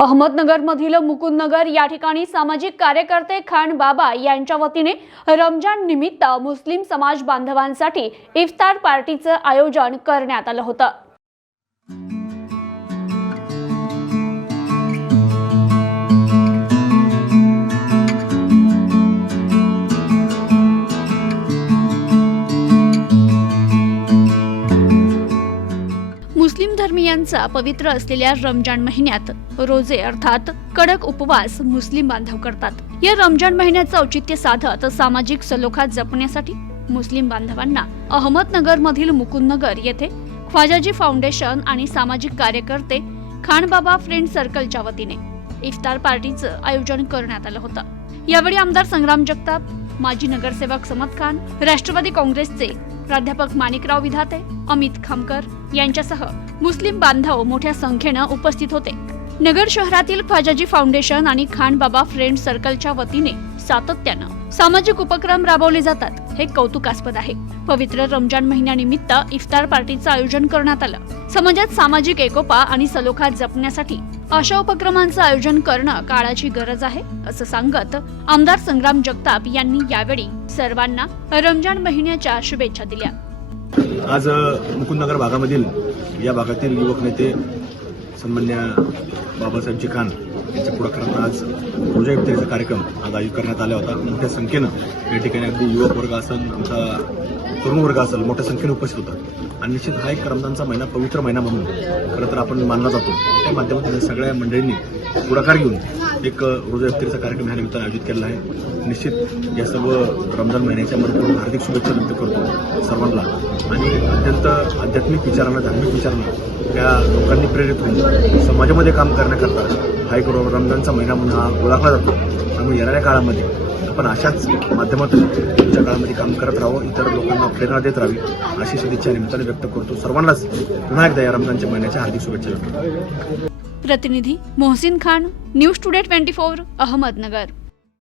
अहमदनगरमधील मुकुंदनगर या ठिकाणी सामाजिक कार्यकर्ते खान बाबा यांच्या वतीने रमजान निमित्त मुस्लिम समाज बांधवांसाठी इफ्तार पार्टीचं आयोजन करण्यात आलं होतं. मुस्लिम धर्मियांचा पवित्र असलेल्या रमजान महिन्यात रोजे अर्थात कडक उपवास मुस्लिम बांधव करतात. या रमजान महिन्याचं औचित्य साधत सामाजिक सलोखा जपण्यासाठी मुस्लिम बांधवांना अहमदनगर मधील मुकुंदनगर येथे ख्वाजाजी फाउंडेशन आणि सामाजिक कार्यकर्ते खानबाबा फ्रेंड सर्कलच्या वतीने इफ्तार पार्टीचं आयोजन करण्यात आलं होतं. यावेळी आमदार संग्राम जगताप माजी नगरसेवक समत खान राष्ट्रवादी काँग्रेसचे प्राध्यापक माणिकराव विधाते अमित खामकर यांच्यासह मुस्लिम बांधव मोठ्या संख्येनं उपस्थित होते. नगर शहरातील ख्वाजाजी फाउंडेशन आणि खानबाबा फ्रेंड सर्कलच्या वतीने सातत्यानं सामाजिक उपक्रम राबवले जातात. हे कौतुकास्पद आहे. पवित्र रमजान महिन्यानिमित्त इफ्तार पार्टीचं आयोजन करण्यात आलं. समाजात सामाजिक एकोपा आणि सलोखा जपण्यासाठी अशा उपक्रमांचं आयोजन करणं काळाची गरज आहे असं सांगत आमदार संग्राम जगताप यांनी यावेळी सर्वांना रमजान महिन्याच्या शुभेच्छा दिल्या. आज मुकुंदनगर भागामधील या भागातील युवक नेते सन्मान्य बाबासाहेब चिकान यांच्या पुढाकारात आज ऊर्जा इफ्तारीचा कार्यक्रम आज आयोजित करण्यात आला होता. मोठ्या संख्येनं या ठिकाणी अगदी युवक वर्ग असेल आमचा तरुण वर्ग असेल मोठ्या संख्येनं उपस्थित होता आणि निश्चित हा एक रमजानचा महिना पवित्र महिना म्हणून खरं तर आपण मानला जातो. त्या माध्यमातून सगळ्या मंडळींनी पुढाकार घेऊन एक अ, कार्यक्रम ह्या निमित्तानं आयोजित केलेला आहे. निश्चित या सर्व रमजान महिन्याच्या मध्ये हार्दिक शुभेच्छा व्यक्त करतो सर्वांना. आणि अत्यंत आध्यात्मिक विचारांना धार्मिक विचारांना त्या लोकांनी प्रेरित होऊन समाजामध्ये काम करण्याकरता हा एक रमजानचा महिना म्हणून हा ओळखला जातो. त्यामुळे येणाऱ्या काळामध्ये आपण अशाच माध्यमातून पुढच्या काळामध्ये काम करत राहावं इतर लोकांना प्रेरणा देत राहावी अशी सदिच्छा निमित्ताने व्यक्त करतो. सर्वांनाच पुन्हा एकदा या रमजानच्या महिन्याच्या हार्दिक शुभेच्छा देतो प्रतिनिधी Mohsin Khan news today twenty four Ahmednagar.